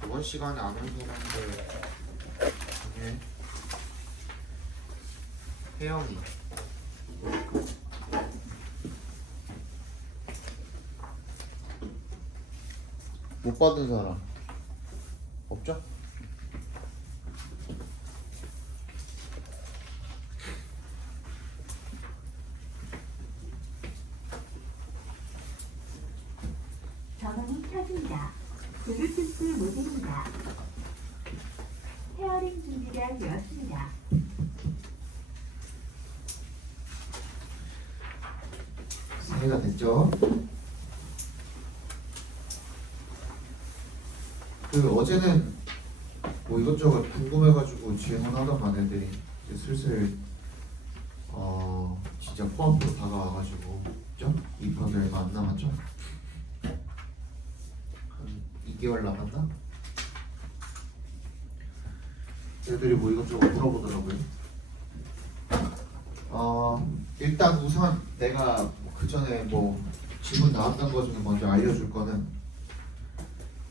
저번 시간에 안 온 사람들 중에 혜영이 못 받은 사람 없죠? 전원이 켜집니다. 블루투스 모드입니다. 헤어링 준비가 되었습니다. 이해가 됐죠? 어제는 뭐 이것저것 궁금해가지고 질문하다만 애들이 이제 슬슬 진짜 코앞으로 다가와가지고 그죠? 입학이 얼마 안 남았죠? 한 2개월 남았나? 애들이 뭐 이것저것 물어보더라고요. 일단 우선 내가 그 전에 뭐 질문 나왔던 거 중에 먼저 알려줄 거는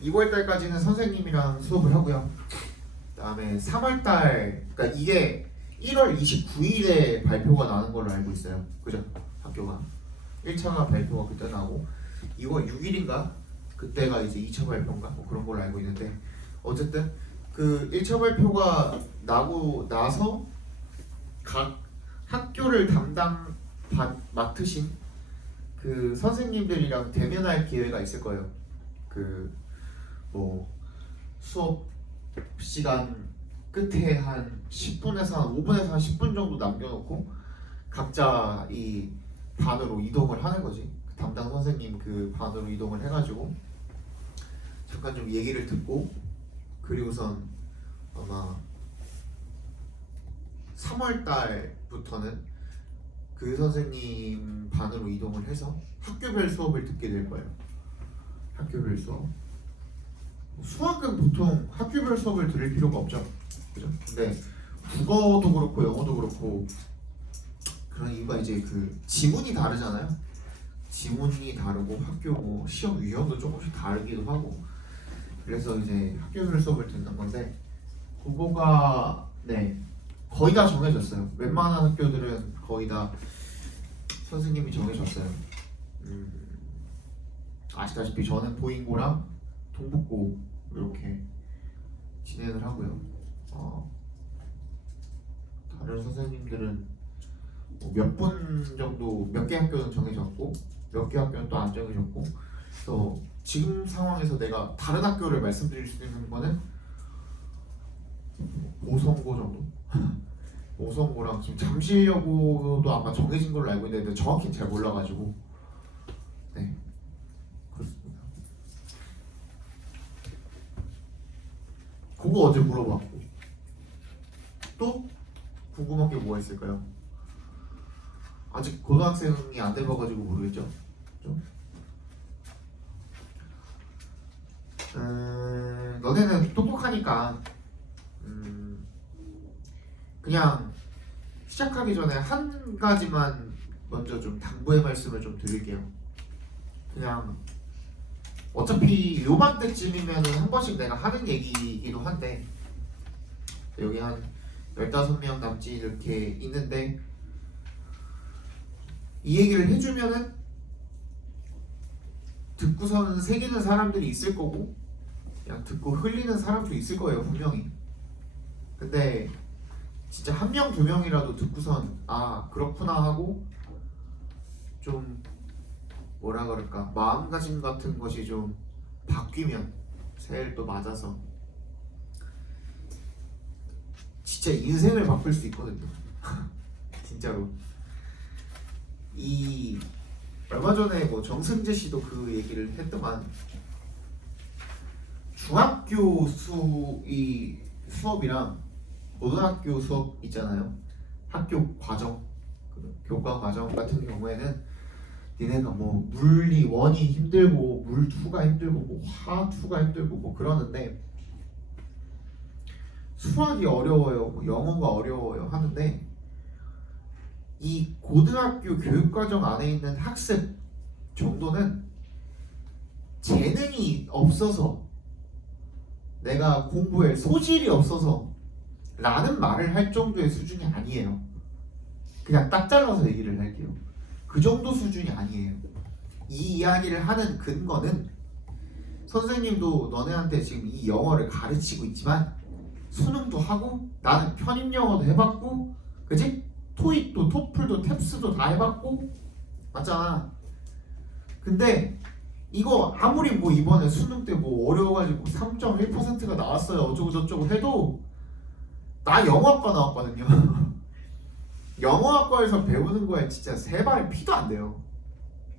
2월달까지는 선생님이랑 수업을 하고요. 그 다음에 3월달, 그러니까 이게 1월 29일에 발표가 나는 걸로 알고 있어요. 그죠? 학교가 1차가 발표가 그때 나고 2월 6일인가? 그때가 이제 2차 발표인가? 뭐 그런 걸로 알고 있는데 어쨌든 그 1차 발표가 나고 나서 각 학교를 맡으신 그 선생님들이랑 대면할 기회가 있을 거예요. 그 뭐 수업 시간 끝에 한 10분에서 한 5분에서 한 10분 정도 남겨놓고 각자 이 반으로 이동을 하는 거지. 담당 선생님 그 반으로 이동을 해가지고 잠깐 좀 얘기를 듣고 그리고선 아마 3월 달부터는 그 선생님 반으로 이동을 해서 학교별 수업을 듣게 될 거예요. 학교별 수업. 수학은 보통 학교별 수업을 들을 필요가 없죠. 그죠? 근데 국어도 그렇고 영어도 그렇고 그런 이유가 이제 그 지문이 다르잖아요. 지문이 다르고 학교 뭐 시험 유형도 조금씩 다르기도 하고 그래서 이제 학교별 수업을 듣는 건데 그거가 네 거의 다 정해졌어요. 웬만한 학교들은 거의 다 선생님이 정해졌어요. 아시다시피 저는 보인고랑 동북고 이렇게 진행을 하고요. 다른 선생님들은 뭐 몇 분 정도 몇 개 학교는 정해졌고 몇 개 학교는 또 안 정해졌고 그래서 지금 상황에서 내가 다른 학교를 말씀드릴 수 있는 거는 오성고 정도? 오성고랑 지금 잠실여고도 아마 정해진 걸로 알고 있는데 정확히는 잘 몰라가지고 네 그렇습니다. 그거 어제 물어봤고 또 궁금한 게 뭐가 있을까요? 아직 고등학생이 안 돼봐가지고 모르겠죠? 좀? 너네는 똑똑하니까 그냥 시작하기 전에 한 가지만 먼저 좀 당부의 말씀을 좀 드릴게요. 그냥 어차피 요맘때쯤이면은 한 번씩 내가 하는 얘기이기도 한데 여기 한 15명 남짓 이렇게 있는데 이 얘기를 해주면은 듣고서는 새기는 사람들이 있을 거고 그냥 듣고 흘리는 사람도 있을 거예요 분명히. 근데 진짜 한 명, 두 명이라도 듣고선 아 그렇구나 하고 좀 뭐라 그럴까 마음가짐 같은 것이 좀 바뀌면 새해를 또 맞아서 진짜 인생을 바꿀 수 있거든요. 진짜로. 이 얼마 전에 뭐 정승재 씨도 그 얘기를 했더만 중학교 수업이랑 고등학교 수업 있잖아요. 학교 과정, 그 교과 과정 같은 경우에는 니네가 뭐 물리 1이 힘들고 물 2가 힘들고 뭐 화 2가 힘들고 뭐 그러는데 수학이 어려워요, 뭐 영어가 어려워요 하는데 이 고등학교 교육과정 안에 있는 학습 정도는 재능이 없어서 내가 공부에 소질이 없어서 라는 말을 할 정도의 수준이 아니에요. 그냥 딱 잘라서 얘기를 할게요. 그 정도 수준이 아니에요. 이 이야기를 하는 근거는 선생님도 너네한테 지금 이 영어를 가르치고 있지만 수능도 하고 나는 편입 영어도 해봤고 그지? 토익도 토플도 탭스도 다 해봤고 맞잖아. 근데 이거 아무리 뭐 이번에 수능 때 뭐 어려워가지고 3.1%가 나왔어요 어쩌고 저쩌고 해도 나 영어학과 나왔거든요. 영어학과에서 배우는 거에 진짜 세 발의 피도 안 돼요.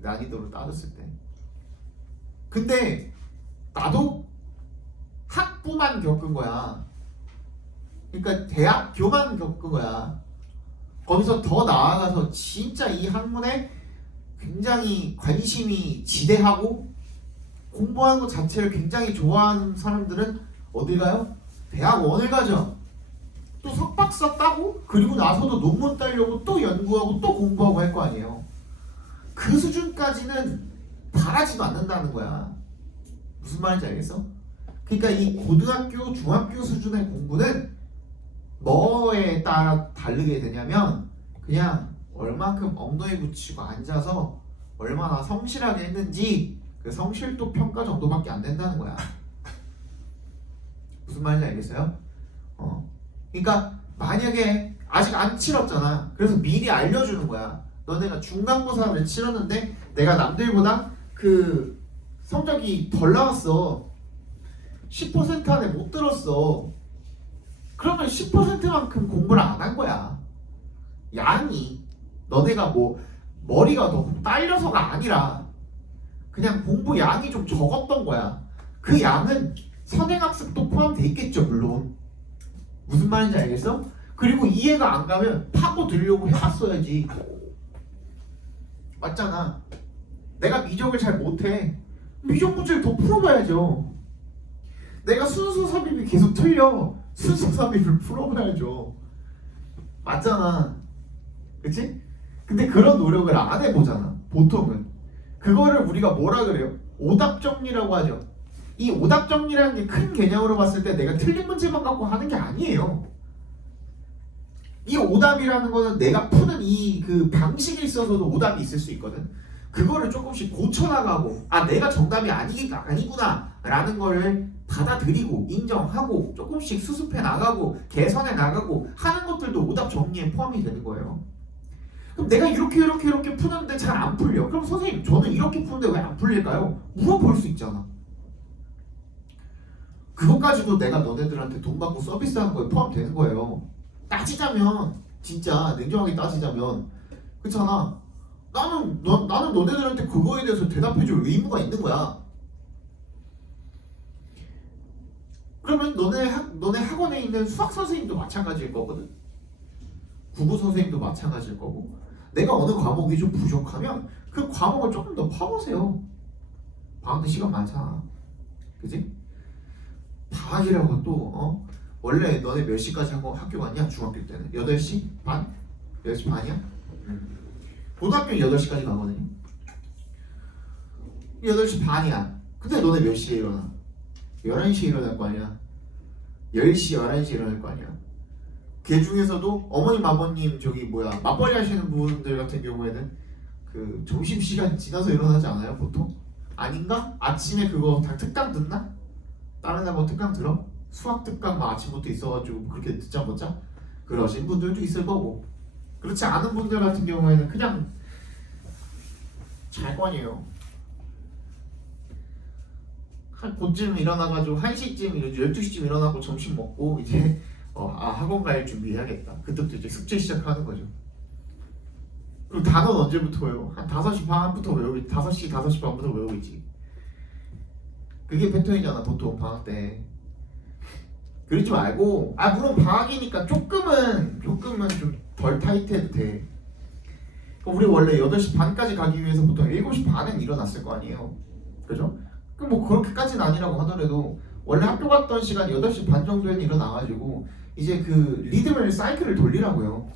난이도를 따졌을 때. 근데 나도 학부만 겪은 거야. 그러니까 대학교만 겪은 거야. 거기서 더 나아가서 진짜 이 학문에 굉장히 관심이 지대하고 공부하는 것 자체를 굉장히 좋아하는 사람들은 어딜 가요? 대학원을 가죠. 또 석박사 따고 그리고 나서도 논문 따려고 또 연구하고 또 공부하고 할 거 아니에요. 그 수준까지는 바라지도 않는다는 거야. 무슨 말인지 알겠어? 그러니까 이 고등학교, 중학교 수준의 공부는 뭐에 따라 다르게 되냐면 그냥 얼마큼 엉덩이 붙이고 앉아서 얼마나 성실하게 했는지 그 성실도 평가 정도밖에 안 된다는 거야. 무슨 말인지 알겠어요? 그러니까 만약에 아직 안 치렀잖아. 그래서 미리 알려주는 거야. 너네가 중간고사를 치렀는데 내가 남들보다 그 성적이 덜 나왔어. 10% 안에 못 들었어. 그러면 10%만큼 공부를 안 한 거야. 양이 너네가 뭐 머리가 더 딸려서가 아니라 그냥 공부 양이 좀 적었던 거야. 그 양은 선행학습도 포함돼 있겠죠 물론. 무슨 말인지 알겠어? 그리고 이해가 안 가면 파고 들려고 해봤어야지. 맞잖아. 내가 미적을 잘 못해. 미적 문제를 더 풀어봐야죠. 내가 순수 삽입이 계속 틀려. 순수 삽입을 풀어봐야죠. 맞잖아. 그치? 근데 그런 노력을 안 해보잖아 보통은. 그거를 우리가 뭐라 그래요? 오답 정리라고 하죠. 이 오답 정리라는 게 큰 개념으로 봤을 때 내가 틀린 문제만 갖고 하는 게 아니에요. 이 오답이라는 거는 내가 푸는 이 그 방식에 있어서도 오답이 있을 수 있거든. 그거를 조금씩 고쳐나가고 아 내가 정답이 아니구나 라는 거를 받아들이고 인정하고 조금씩 수습해 나가고 개선해 나가고 하는 것들도 오답 정리에 포함이 되는 거예요. 그럼 내가 이렇게 푸는데 잘 안 풀려. 그럼 선생님 저는 이렇게 푸는데 왜 안 풀릴까요? 물어볼 수 있잖아. 그것까지도 내가 너네들한테 돈 받고 서비스하는 거에 포함되는 거예요. 따지자면 진짜 냉정하게 따지자면 그렇잖아. 나는 너네들한테 그거에 대해서 대답해줄 의무가 있는 거야. 그러면 너네 학원에 있는 수학 선생님도 마찬가지일 거거든. 국어 선생님도 마찬가지일 거고. 내가 어느 과목이 좀 부족하면 그 과목을 조금 더 파보세요. 방학 때 시간 많잖아. 그지? 방학이라고 또 원래 너네 몇 시까지 학교 갔냐? 중학교 때는 8시 반? 8시 반이야? 고등학교는 8시까지 가거든요. 8시 반이야. 근데 너네 몇 시에 일어나? 11시에 일어날 거 아니야. 10시, 11시에 일어날 거 아니야. 그 중에서도 어머님, 아버님 맞벌이 하시는 분들 같은 경우에는 그 점심시간 지나서 일어나지 않아요 보통? 아닌가? 아침에 그거 다 특강 듣나? 다른 애 뭐 특강 들어? 수학 특강 막 아침부터 있어가지고 그렇게 듣자 보자 그러신 분들도 있을 거고 그렇지 않은 분들 같은 경우에는 그냥 잘 거 아니에요. 한 그쯤 일어나가지고 1시쯤 12시쯤 일어나고 점심 먹고 이제 학원 갈 준비해야겠다. 그때부터 이제 숙제 시작하는 거죠. 그리고 단어는 언제부터 외워? 한 5시 반부터 외우고 5시 반부터 외우고 있지. 그게 패턴이잖아 보통 방학 때. 그러지 말고 물론 방학이니까 조금은 좀 덜 타이트해도 돼. 그럼 우리 원래 8시 반까지 가기 위해서 보통 7시 반엔 일어났을 거 아니에요. 그죠? 그럼 뭐 그렇게까지는 아니라고 하더라도 원래 학교 갔던 시간 8시 반 정도에는 일어나가지고 이제 그 리듬을 사이클을 돌리라고요.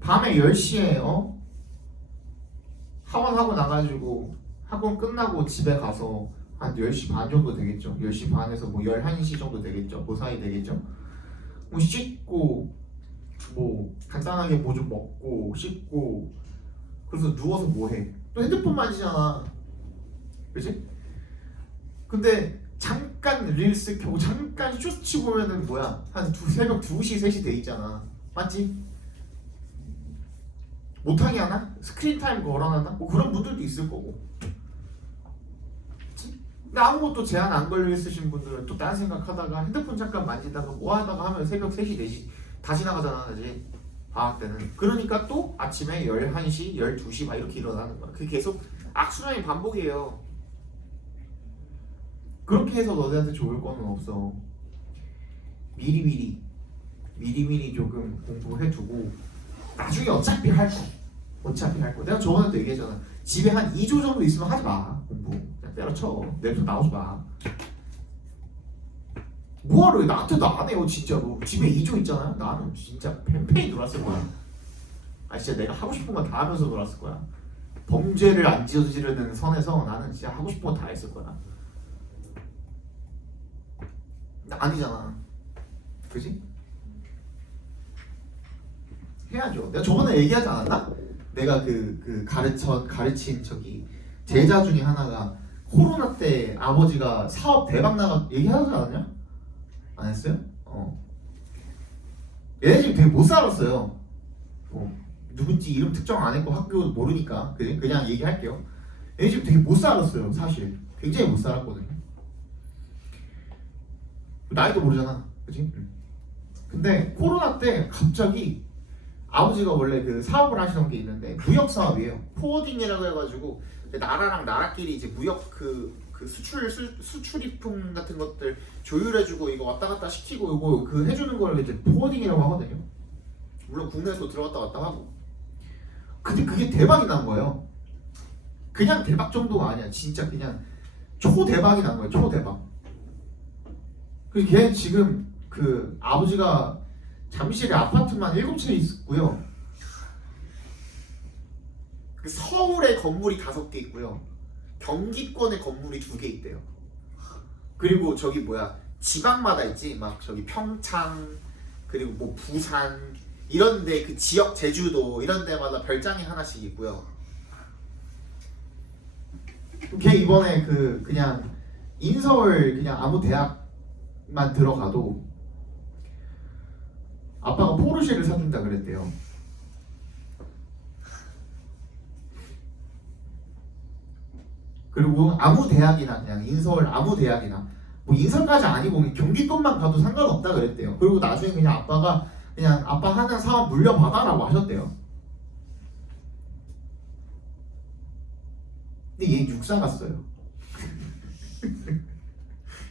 밤에 10시에 학원하고 나가지고 학원 끝나고 집에 가서 한 10시 반 정도 되겠죠. 10시 반에서 뭐 11시 정도 되겠죠. 그 사이 되겠죠. 뭐 씻고 뭐 간단하게 뭐 좀 먹고 씻고 그래서 누워서 뭐 해? 또 핸드폰 만지잖아. 그치? 근데 잠깐 릴스 켜고 잠깐 쇼츠 보면은 뭐야? 한 새벽 2시, 3시 돼 있잖아. 맞지? 못하게 하나? 스크린 타임 걸어놨나? 뭐 그런 분들도 있을 거고. 그치? 근데 아무것도 제한 안 걸려 있으신 분들은 또 다른 생각하다가 핸드폰 잠깐 만지다가 뭐 하다가 하면 새벽 3시, 4시 다시 나가잖아. 그지? 방학 때는. 그러니까 또 아침에 11시, 12시 막 이렇게 일어나는 거야. 그게 계속 악순환이 반복이에요. 그렇게 해서 너네한테 좋을 거는 없어. 미리미리 조금 공부해두고 나중에 어차피 할 거. 내가 저번에도 얘기했잖아. 집에 한 2조 정도 있으면 하지 마. 공부 그냥 때려쳐. 내부터 나오지 마. 뭐하러 나한테도 안 해요 진짜로. 집에 2조 있잖아요. 나는 진짜 팽팽히 놀았을 거야. 아 진짜 내가 하고 싶은 건 다 하면서 놀았을 거야. 범죄를 안 저지르는 선에서 나는 진짜 하고 싶은 건 다 했을 거야. 아니잖아. 그지? 해야죠. 내가 저번에 얘기하지 않았나? 내가 가르친 저기 제자 중에 하나가 코로나 때 아버지가 사업 대박 나가 얘기하지 않았냐? 안 했어요? 얘네 지금 되게 못 살았어요. 누군지 이름 특정 안 했고 학교 모르니까 그냥 얘기할게요. 얘네 지금 되게 못 살았어요. 사실 굉장히 못 살았거든요. 나이도 모르잖아, 그치? 근데 코로나 때 갑자기 아버지가 원래 그 사업을 하시던 게 있는데 무역 사업이에요. 포워딩이라고 해가지고 나라랑 나라끼리 이제 무역 그 수출입품 같은 것들 조율해주고 이거 왔다 갔다 시키고 이거 그 해주는 걸 이제 포워딩이라고 하거든요. 물론 국내에도 들어갔다 왔다 하고. 근데 그게 대박이 난 거예요. 그냥 대박 정도가 아니야. 진짜 그냥 초대박이 난 거예요. 초대박. 걔 지금 그 아버지가 잠실에 아파트만 7채 있고요. 그 서울에 건물이 5개 있고요. 경기권에 건물이 2개 있대요. 그리고 저기 뭐야 지방마다 있지. 막 저기 평창 그리고 뭐 부산 이런데 그 지역 제주도 이런 데마다 별장이 하나씩 있고요. 걔 이번에 그냥 인서울 그냥 아무 대학만 들어가도 아빠가 포르쉐를 사준다 그랬대요. 그리고 아무 대학이나 그냥 인서울 아무 대학이나 뭐 인서울까지 아니고 경기권만 가도 상관없다 그랬대요. 그리고 나중에 그냥 아빠가 그냥 아빠 하는 사업 물려받아라고 하셨대요. 근데 얘 육사 갔어요.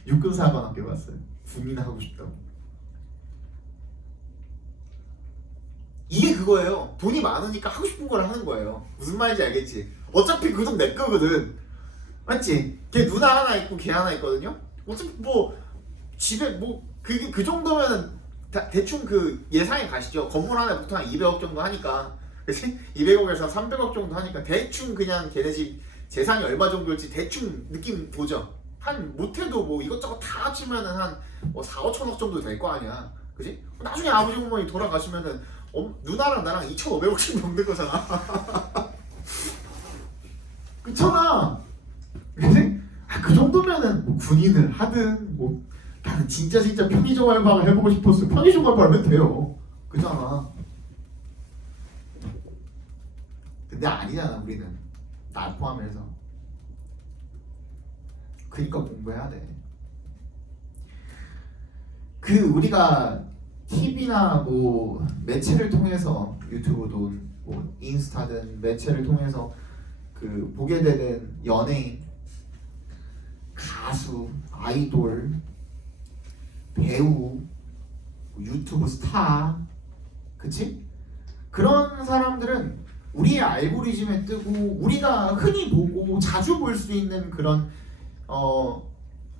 육군사관학교 갔어요. 군인 하고 싶다고. 이게 그거예요. 돈이 많으니까 하고 싶은 걸 하는 거예요. 무슨 말인지 알겠지? 어차피 그 돈 내 거거든. 맞지? 걔 누나 하나 있고 걔 하나 있거든요. 어차피 뭐 집에 뭐 그게 그 정도면은 대충 그 예상이 가시죠. 건물 하나에 보통 한 200억 정도 하니까, 그치? 200억에서 300억 정도 하니까 대충 그냥 걔네 집 재산이 얼마 정도일지 대충 느낌 보죠. 한 못해도 뭐 이것저것 다 합치면은 한 뭐 4, 5천억 정도 될 거 아니야. 그치? 나중에 아버지 어머니 돌아가시면은 누나랑 나랑 2,500억씩 넘는 거잖아. 그렇잖아. 그치? 그 정도면은 뭐 군인을 하든 뭐 나는 진짜 편의점 알바를 해보고 싶었어. 편의점 알바 하면 돼요. 그잖아. 근데 아니잖아 우리는. 나 포함해서. 그니까 공부해야 돼. 우리가 TV나 뭐 매체를 통해서 유튜브든 뭐 인스타든 매체를 통해서 보게 되는 연예인, 가수, 아이돌, 배우 유튜브 스타, 그치? 그런 사람들은 우리의 알고리즘에 뜨고 우리가 흔히 보고 자주 볼 수 있는 그런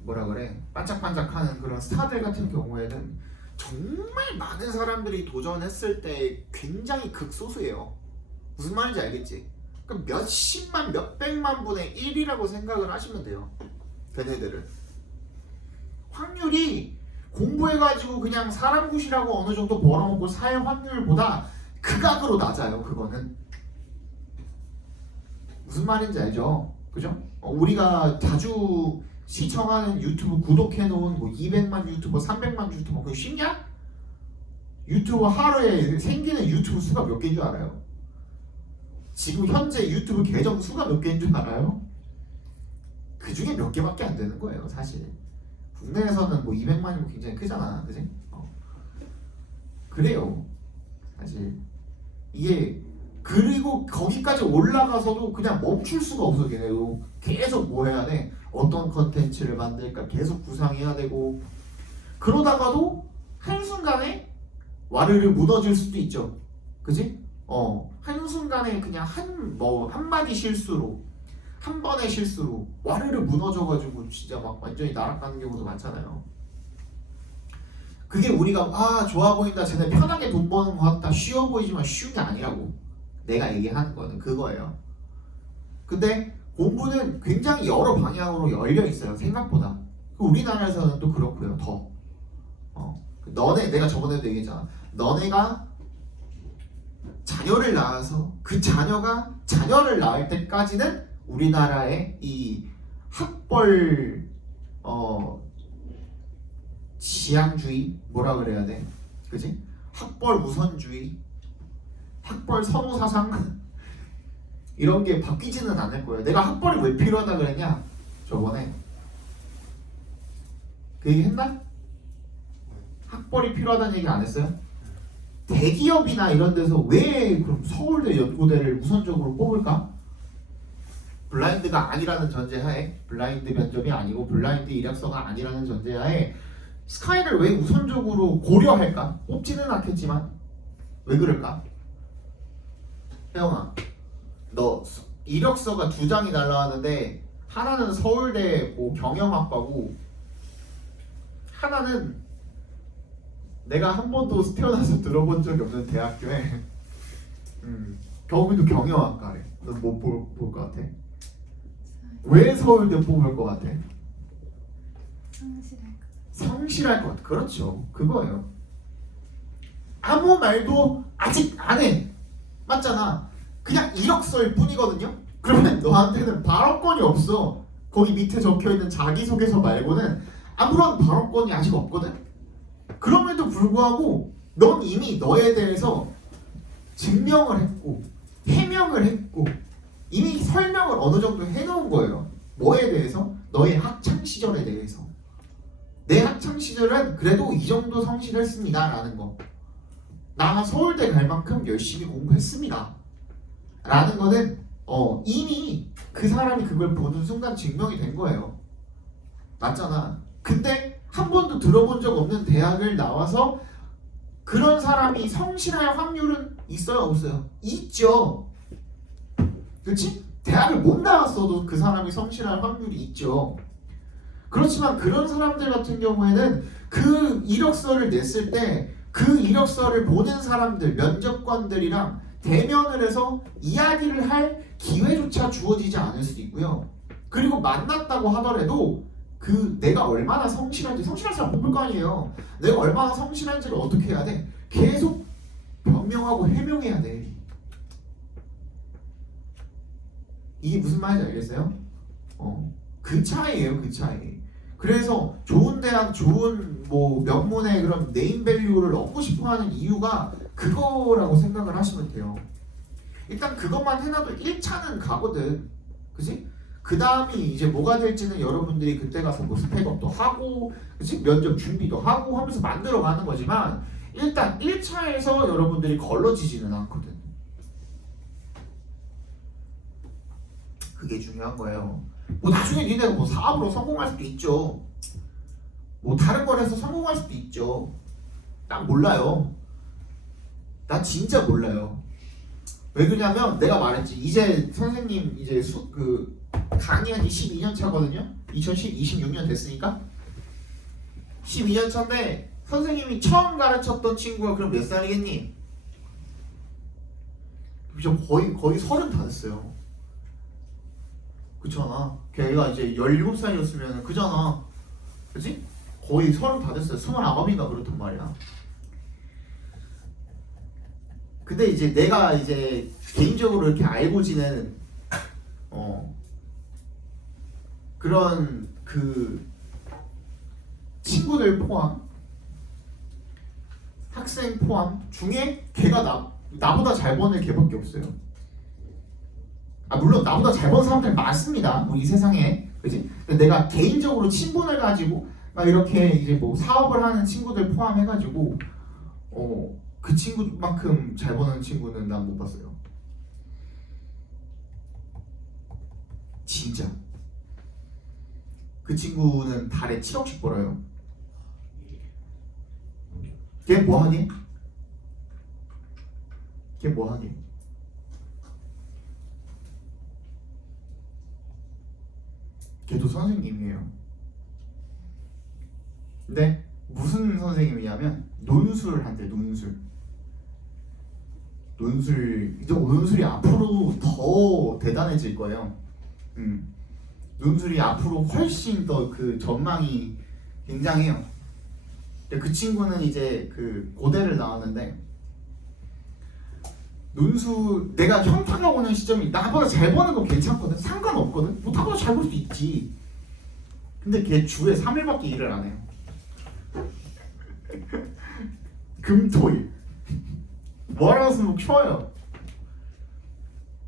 뭐라 그래, 반짝반짝하는 그런 스타들 같은 경우에는 정말 많은 사람들이 도전했을 때 굉장히 극소수예요. 무슨 말인지 알겠지? 그럼 몇십만 몇백만 분의 1이라고 생각을 하시면 돼요. 걔네들은 확률이 공부해가지고 그냥 사람 굿이라고 어느 정도 벌어먹고 살 확률보다 극악으로 낮아요. 그거는 무슨 말인지 알죠? 그죠? 우리가 자주 시청하는 유튜브 구독해놓은 뭐 200만 유튜버, 300만 유튜버 그게 쉽냐? 유튜브 하루에 생기는 유튜브 수가 몇 개인 줄 알아요? 지금 현재 유튜브 계정 수가 몇 개인 줄 알아요? 그 중에 몇 개밖에 안 되는 거예요, 사실. 국내에서는 뭐 200만이면 굉장히 크잖아, 그지? 그래요, 사실. 이게 그리고 거기까지 올라가서도 그냥 멈출 수가 없어. 걔네도 계속 뭐 해야 돼? 어떤 컨텐츠를 만들까 계속 구상해야 되고, 그러다가도 한순간에 와르르 무너질 수도 있죠, 그지? 한순간에 그냥 한마디 실수로, 한 번의 실수로 와르르 무너져가지고 진짜 막 완전히 날아가는 경우도 많잖아요. 그게 우리가 좋아 보인다, 쟤네 편하게 돈 버는 것 같다, 쉬워 보이지만 쉬운 게 아니라고 내가 얘기하는 거는 그거예요. 근데 공부는 굉장히 여러 방향으로 열려 있어요, 생각보다. 우리나라에서는 또 그렇고요, 더. 내가 저번에도 얘기했잖아. 너네가 자녀를 낳아서 그 자녀가 자녀를 낳을 때까지는 우리나라의 이 학벌 지향주의, 뭐라 그래야 돼? 그지? 학벌 우선주의, 학벌 선호 사상 이런 게 바뀌지는 않을 거예요. 내가 학벌이 왜 필요하다 그랬냐? 저번에 그 얘기 했나? 학벌이 필요하다는 얘기 안 했어요? 대기업이나 이런 데서 왜 그럼 서울대 연고대를 우선적으로 뽑을까? 블라인드가 아니라는 전제하에, 블라인드 면접이 아니고 블라인드 이력서가 아니라는 전제하에 스카이를 왜 우선적으로 고려할까? 뽑지는 않겠지만 왜 그럴까? 혜영아, 너 이력서가 2장이 날라왔는데 하나는 서울대 뭐 경영학과고 하나는 내가 한 번도 태어나서 들어본 적이 없는 대학교에 거기도 경영학과래. 너 뭐 볼 것 같아? 왜 서울대 뽑을 것 같아? 성실할 것 같아. 그렇죠, 그거예요. 아무 말도 아직 안 해. 맞잖아. 그냥 이력서일 뿐이거든요. 그러면 너한테는 발언권이 없어. 거기 밑에 적혀있는 자기소개서 말고는 아무런 발언권이 아직 없거든. 그럼에도 불구하고 넌 이미 너에 대해서 증명을 했고 해명을 했고 이미 설명을 어느 정도 해놓은 거예요. 뭐에 대해서? 너의 학창 시절에 대해서. 내 학창 시절은 그래도 이 정도 성실했습니다 라는 거. 나 서울대 갈 만큼 열심히 공부했습니다 라는 거는 이미 그 사람이 그걸 보는 순간 증명이 된 거예요. 맞잖아. 근데 한 번도 들어본 적 없는 대학을 나와서 그런 사람이 성실할 확률은 있어요, 없어요? 있죠. 그렇지? 대학을 못 나왔어도 그 사람이 성실할 확률이 있죠. 그렇지만 그런 사람들 같은 경우에는 그 이력서를 냈을 때 그 이력서를 보는 사람들, 면접관들이랑 대면을 해서 이야기를 할 기회조차 주어지지 않을 수도 있고요. 그리고 만났다고 하더라도 그 내가 얼마나 성실한지, 성실한 사람 뽑을 거 아니에요. 내가 얼마나 성실한지를 어떻게 해야 돼? 계속 변명하고 해명해야 돼. 이게 무슨 말인지 알겠어요? 그 차이예요, 그 차이. 그래서 좋은 대학, 좋은 뭐 명문의 그런 네임밸류를 얻고 싶어하는 이유가 그거라고 생각을 하시면 돼요. 일단 그것만 해놔도 1차는 가거든, 그지? 그 다음이 이제 뭐가 될지는 여러분들이 그때 가서 뭐 스펙업도 하고, 그치? 면접 준비도 하고 하면서 만들어가는 거지만 일단 1차에서 여러분들이 걸러지지는 않거든. 그게 중요한 거예요. 뭐 나중에 니네가 뭐 사업으로 성공할 수도 있죠. 뭐 다른 걸 해서 성공할 수도 있죠. 딱 몰라요. 나 진짜 몰라요. 왜 그러냐면 내가 말했지. 이제 선생님 이제 강의한 지 12년 차거든요. 26년 됐으니까 12년 차인데 선생님이 처음 가르쳤던 친구가 그럼 몇 살이겠니? 저 거의 30 다 됐어요. 그렇잖아. 걔가 이제 17살이었으면 그잖아. 그지? 거의 30 다 됐어요. 29인가 그렇단 말이야. 근데 이제 내가 이제 개인적으로 이렇게 알고 지내는 그런 그 친구들 포함, 학생 포함 중에 걔가 나보다 잘 버는 걔밖에 없어요. 물론 나보다 잘 버는 사람들 많습니다. 이 세상에, 그지? 근데 내가 개인적으로 친분을 가지고 막 이렇게 이제 뭐 사업을 하는 친구들 포함해가지고 그 친구만큼 잘 버는 친구는 난 못 봤어요. 진짜. 그 친구는 달에 7억씩 벌어요. 걔 뭐하니? 걔 뭐하니? 걔도 선생님이에요. 근데 무슨 선생님이냐면 논술을 한대. 논술이 앞으로 더 대단해질 거예요. 논술이 앞으로 훨씬 더 그 전망이 굉장해요. 근데 그 친구는 이제 그 고대를 나왔는데 내가 현타가 오는 시점이 나보다 잘 버는 거 괜찮거든. 상관없거든. 뭐 나보다 잘 벌 수 있지. 근데 걔 주에 3일밖에 일을 안 해요. 금토일 월화수목 쉬어요.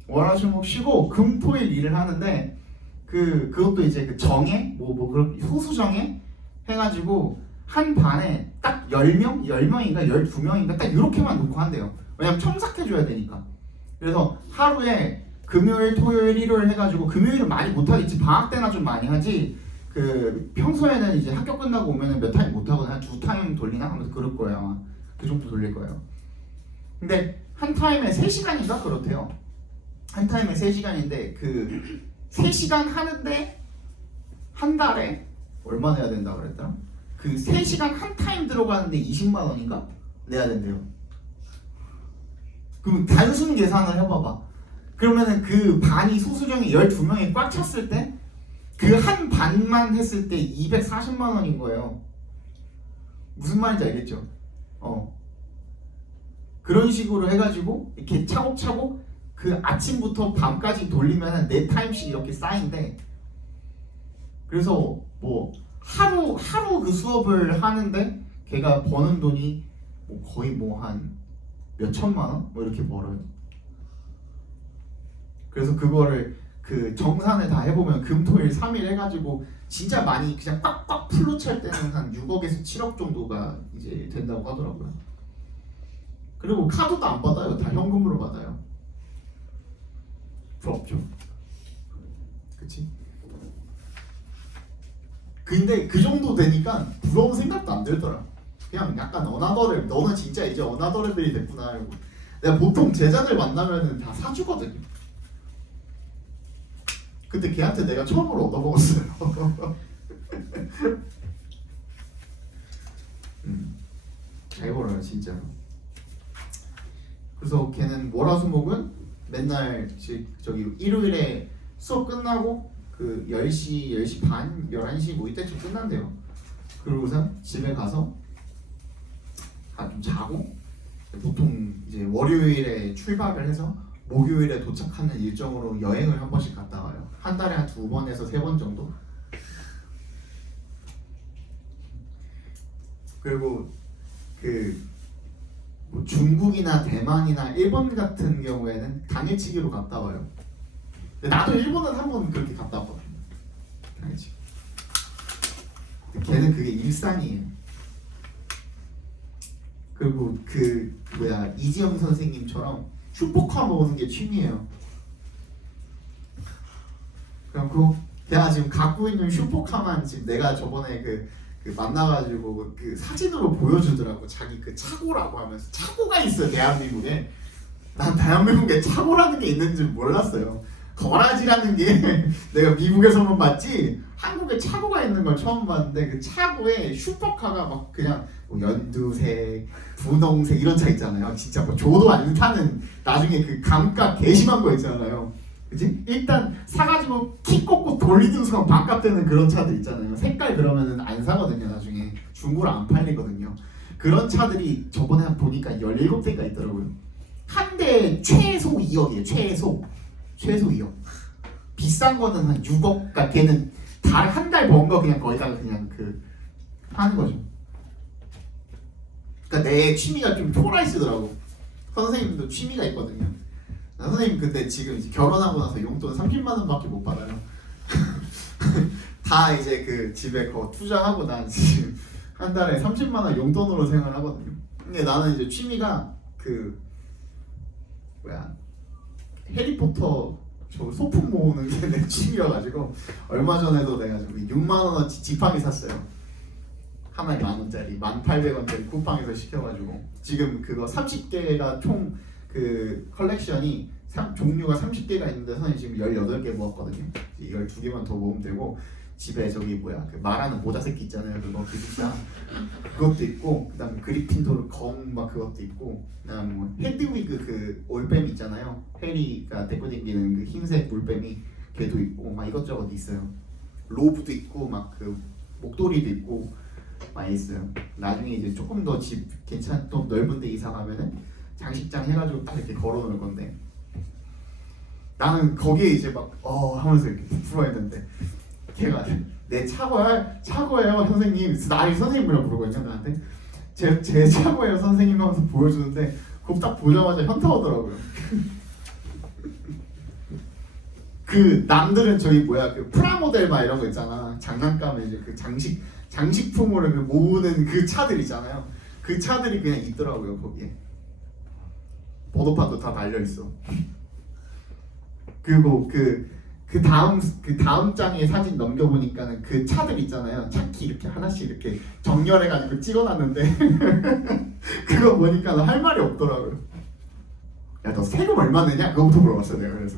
월화수목 쉬고 금토일 일을 하는데 그것도 이제 그 정해 그런 소수정해 해가지고 한 반에 딱 10명인가 12명인가 딱 이렇게만 놓고 한대요. 왜냐면 첨삭해줘야 되니까. 그래서 하루에 금요일, 토요일, 일요일 해가지고 금요일은 많이 못하겠지. 방학 때나 좀 많이 하지. 그 평소에는 이제 학교 끝나고 오면은 몇 타임 못하거든. 한 2타임 돌리나? 하면서 그럴 거예요 아마. 그 정도 돌릴 거예요. 근데 한 타임에 3시간인가 그렇대요. 한 타임에 3시간인데 그 3시간 하는데 한 달에 얼마 내야 된다 그랬더라? 그 3시간 한 타임 들어가는데 20만 원인가 내야 된대요. 그럼 단순 계산을 해봐봐. 그러면은 그 반이 소수정이 12명이 꽉 찼을 때 그 한 반만 했을 때 240만 원인 거예요. 무슨 말인지 알겠죠? 그런 식으로 해가지고 이렇게 차곡차곡 그 아침부터 밤까지 돌리면은 4타임씩 이렇게 쌓인대. 그래서 뭐 하루 그 수업을 하는데 걔가 버는 돈이 뭐 거의 뭐 한 몇천만 원? 뭐 이렇게 벌어요. 그래서 그거를 그 정산을 다 해보면 금토일 3일 해가지고 진짜 많이 그냥 꽉꽉 풀로 찰 때는 한 6억에서 7억 정도가 이제 된다고 하더라고요. 그리고 카드도 안 받아요. 다 현금으로 받아요. 부럽죠? 그치? 근데 그 정도 되니까 부러운 생각도 안 들더라. 그냥 약간 어나더랩, 너는 진짜 이제 어나더랩이 됐구나. 이러고. 내가 보통 제자들 만나면은 다 사주거든요. 근데 걔한테 내가 처음으로 얻어먹었어요. 잘 벌어요 진짜. 그래서 걔는 월화수목은 맨날 저기 일요일에 수업 끝나고 그 10시 반, 11시 뭐 이때쯤 끝난대요. 그러고서 집에 가서 좀 자고 보통 이제 월요일에 출발을 해서 목요일에 도착하는 일정으로 여행을 한 번씩 갔다 와요. 한 달에 한 2번에서 3번 정도. 그리고 뭐 중국이나 대만이나 일본 같은 경우에는 당일치기로 갔다 와요. 근데 나도 일본은 한 번 그렇게 갔다 왔거든. 당일치기. 걔는 그게 일상이에요. 그리고 이지영 선생님처럼 슈퍼카 먹는 게 취미예요. 그럼 걔가 지금 갖고 있는 슈퍼카만 지금 내가 저번에 그 그 만나가지고 그 사진으로 보여주더라고. 자기 그 차고라고 하면서 차고가 있어요 대한민국에. 난 대한민국에 차고라는 게 있는 줄 몰랐어요. 거라지라는 게 내가 미국에서만 봤지 한국에 차고가 있는 걸 처음 봤는데 그 차고에 슈퍼카가 막 그냥 뭐 연두색, 분홍색 이런 차 있잖아요. 진짜 뭐 조도 안 타는 나중에 그 감가 개심한 거 있잖아요. 그치? 일단 사가지고 키 꽂고 돌리는 순간 반값 되는 그런 차들 있잖아요. 색깔 그러면은 안 사거든요. 나중에 중고로 안 팔리거든요. 그런 차들이 저번에 보니까 17대가 있더라고요. 한 대 최소 2억이에요. 최소 2억. 비싼 거는 한 6억. 그러니까 걔는 한 달 번 거 그냥 거기다가 그냥 그 하는 거죠. 그러니까 내 취미가 좀 초라해지더라고. 선생님도 취미가 있거든요. 선생님 근데 지금 이제 결혼하고 나서 용돈 30만 원밖에 못 받아요. 다 이제 그 집에 거 투자하고 난 지금 한 달에 30만 원 용돈으로 생활하거든요. 근데 나는 이제 취미가 그 해리포터 저 소품 모으는 게 내 취미여가지고 얼마 전에도 내가 6만 원어치 지팡이 샀어요. 하나에 10,000원짜리 1,800원짜리 쿠팡에서 시켜가지고 지금 그거 30개가 총 그 컬렉션이 종류가 30개가 있는데 선생님 지금 18개 모았거든요. 12개만 더 모으면 되고 집에 저기 그 말하는 모자 새끼 있잖아요. 그거 기숙사 그것도 있고 그다음에 그리핀도르 검 막 그것도 있고 그다음 뭐 헤드위그 그 올빼미 있잖아요. 해리가 데리고 다니는 그 흰색 올빼미 걔도 있고 막 이것저것 있어요. 로브도 있고 막 그 목도리도 있고 많이 있어요. 나중에 이제 조금 더 집 좀 넓은 데 이사 가면은 장식장 해가지고 딱 이렇게 걸어놓을 건데 나는 거기에 이제 막 하면서 이렇게 부풀어했는데 걔가 내 차고예요 선생님. 나를 선생님이라고 부르거든요. 나한테 제 차고예요 선생님 하면서 보여주는데 그거 딱 보자마자 현타 오더라고요. 그 남들은 저기 그 프라모델 막 이런 거 있잖아. 장난감에 이제 그 장식품으로 그 모으는 그 차들 있잖아요. 그 차들이 그냥 있더라고요 거기에. 번호판도 다 달려 있어. 그리고 그 다음 장에 사진 넘겨보니까는 그 차들 있잖아요. 차키 이렇게 하나씩 이렇게 정렬해가지고 찍어놨는데 그거 보니까 할 말이 없더라고요. 야 너 세금 얼마 내냐? 그거부터 물어봤어요 내가. 그래서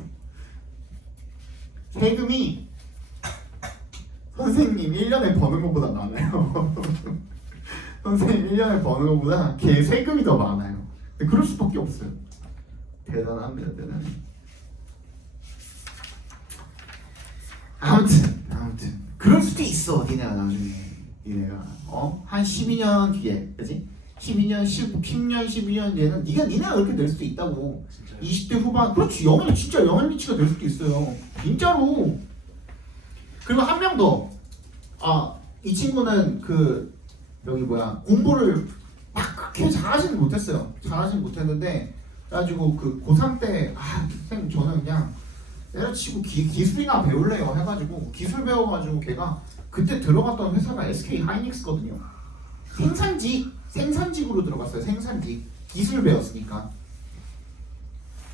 세금이 선생님 1년에 버는 것보다 많아요. 선생님 1년에 버는 것보다 걔 세금이 더 많아요. 근데 그럴 수밖에 없어요. 대단합니다. 대단해. 아무튼 그럴 수도 있어. 니네가 나중에 한 12년 뒤에 그지? 12년, 10년, 12년 뒤에는 니네가 그렇게 될 수도 있다고. 진짜요? 20대 후반 그렇지. 진짜 영앤리치가 될 수도 있어요. 진짜로. 그리고 한 명 더. 이 친구는 공부를 막 그렇게 잘하지는 못했어요. 잘하지는 못했는데 그래가지고 그 고3 때 선생님 저는 그냥 때려치고 기술이나 배울래요 해가지고 기술 배워가지고 걔가 그때 들어갔던 회사가 SK 하이닉스거든요. 생산직으로 들어갔어요. 생산직. 기술 배웠으니까.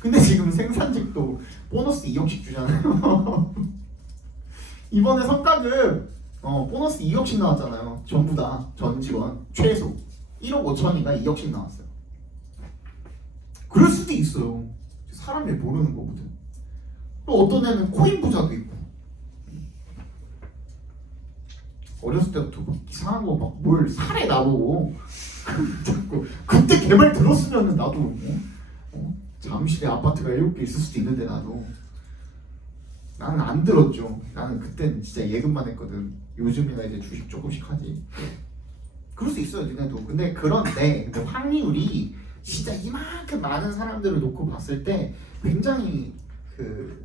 근데 지금 생산직도 보너스 2억씩 주잖아요. 이번에 성과급 보너스 2억씩 나왔잖아요. 전부 다 전 직원 최소 1억 5천이가 2억씩 나왔어요. 그럴 수도 있어요. 사람이 모르는 거거든. 또 어떤 애는 코인 부자도 있고. 어렸을 때부터 막 이상한 거 막 뭘 사래 나보고 자꾸 그때 걔말 들었으면 나도 잠실에 아파트가 7개 있을 수도 있는데 나는 안 들었죠. 나는 그때는 진짜 예금만 했거든. 요즘이나 이제 주식 조금씩 하지. 그럴 수 있어요 니네도. 근데 그런데 확률이 진짜 이만큼 많은 사람들을 놓고 봤을 때 굉장히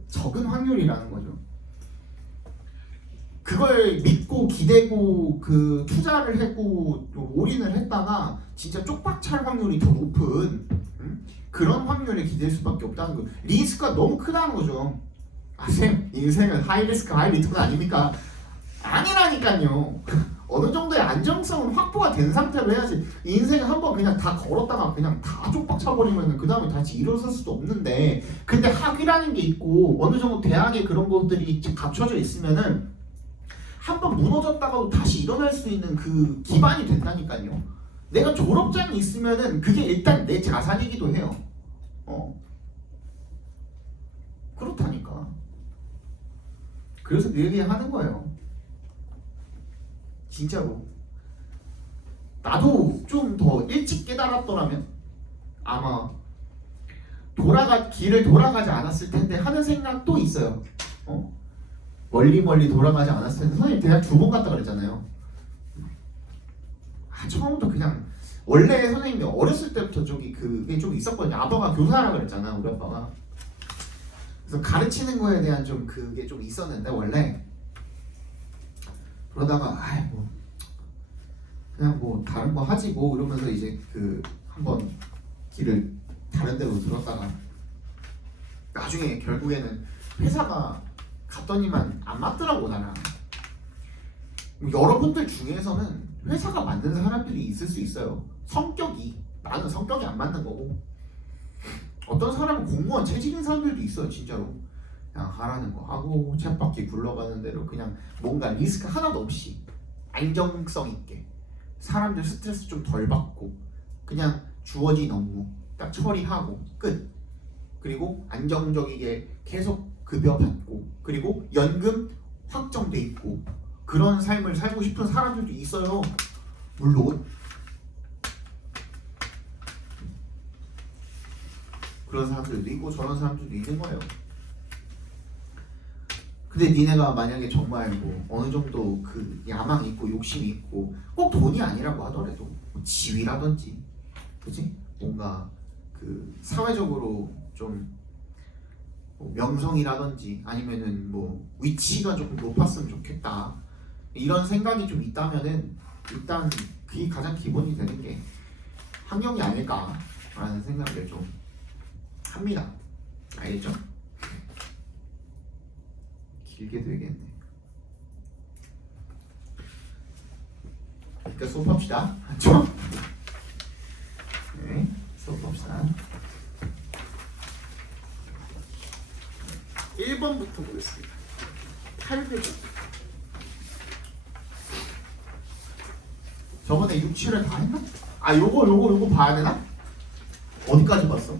적은 확률이라는 거죠. 그걸 믿고 기대고 투자를 했고 올인을 했다가 진짜 쪽박찰 확률이 더 높은 그런 확률에 기댈 수밖에 없다는 거. 리스크가 너무 크다는 거죠. 쌤 인생은 하이 리스크 하이 리턴 아닙니까? 아니라니까요. 어느 정도의 안정성은 확보가 된 상태로 해야지. 인생을 한번 그냥 다 걸었다가 그냥 다 쪽박 차버리면 그 다음에 다시 일어설 수도 없는데, 근데 학위라는 게 있고 어느 정도 대학에 그런 것들이 갖춰져 있으면은 한번 무너졌다가도 다시 일어날 수 있는 그 기반이 된다니까요. 내가 졸업장이 있으면은 그게 일단 내 자산이기도 해요. 그렇다니까. 그래서 그 얘기 하는 거예요. 진짜로. 나도 좀 더 일찍 깨달았더라면 아마 길을 돌아가지 않았을 텐데 하는 생각도 있어요. 멀리 돌아가지 않았을 텐데 선생님 대학 2번 갔다 그랬잖아요. 처음부터 그냥 원래 선생님이 어렸을 때부터 그게 좀 있었거든요. 아빠가 교사라 그랬잖아, 우리 아빠가. 그래서 가르치는 거에 대한 좀 그게 좀 있었는데 원래 그러다가 그냥 뭐 다른 거 하지 뭐 이러면서 이제 한번 길을 다른 데로 들었다가 나중에 결국에는 회사가 갔더니만 안 맞더라고 나랑. 여러분들 중에서는 회사가 맞는 사람들이 있을 수 있어요. 나는 성격이 안 맞는 거고 어떤 사람은 공무원 체질인 사람들도 있어요. 진짜로 그냥 하라는 거 하고 쳇바퀴 굴러가는 대로 그냥 뭔가 리스크 하나도 없이 안정성 있게 사람들 스트레스 좀 덜 받고 그냥 주어진 업무 딱 처리하고 끝. 그리고 안정적이게 계속 급여 받고 그리고 연금 확정돼 있고 그런 삶을 살고 싶은 사람들도 있어요. 물론 그런 사람들도 있고 저런 사람들도 있는 거예요. 근데 니네가 만약에 정말 뭐 어느 정도 그 야망이 있고 욕심이 있고 꼭 돈이 아니라고 하더라도 뭐 지위라든지 그치? 뭔가 그 사회적으로 좀뭐 명성이라든지 아니면은 뭐 위치가 좀 높았으면 좋겠다 이런 생각이 좀 있다면은 일단 그게 가장 기본이 되는 게 학력이 아닐까라는 생각을 좀 합니다. 알겠죠? 길게 되겠네. 그러니까 수업합시다. 맞죠? 네, 수업합시다. 1번부터 보겠습니다. 800번. 저번에 6, 7을 다 했나? 요거 봐야 되나? 어디까지 봤어?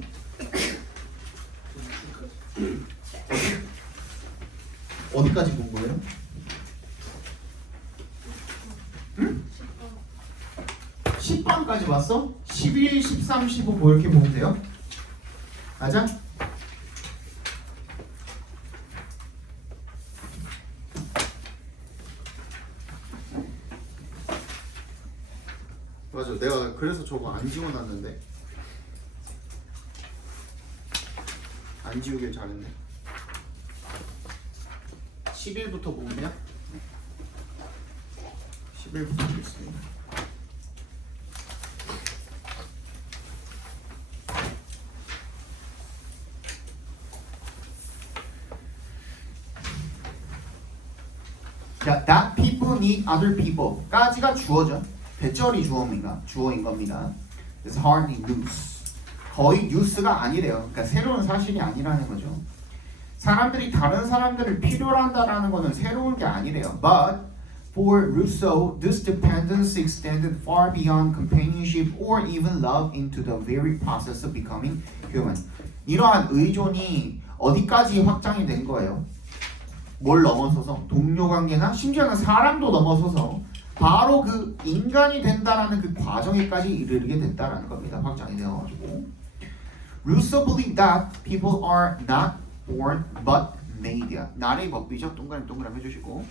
어디까지 본 거예요? 응? 10번까지 봤어? 11, 13, 15 뭐 이렇게 보면 돼요? 맞아? 맞아, 내가 그래서 저거 안 지워놨는데 안 지우길 잘했네. 11부터 보면 11부터 보겠습니다. 자, that people need other people 까지가 주어죠. 대절이 주어인 겁니다. 그래서 hardly news 거의 뉴스가 아니래요. 그러니까 새로운 사실이 아니라는 거죠. 사람들이 다른 사람들을 필요로 한다라는 것은 새로운 게 아니래요. But for Rousseau, this dependence extended far beyond companionship or even love into the very process of becoming human. 이러한 의존이 어디까지 확장이 된 거예요? 뭘 넘어서서? 동료 관계나 심지어는 사람도 넘어서서 바로 그 인간이 된다라는 그 과정에까지 이르게 됐다라는 겁니다. 확장이 되어가지고. Rousseau believed that people are not born but made. not의 법이죠. 동그라미 해주시고.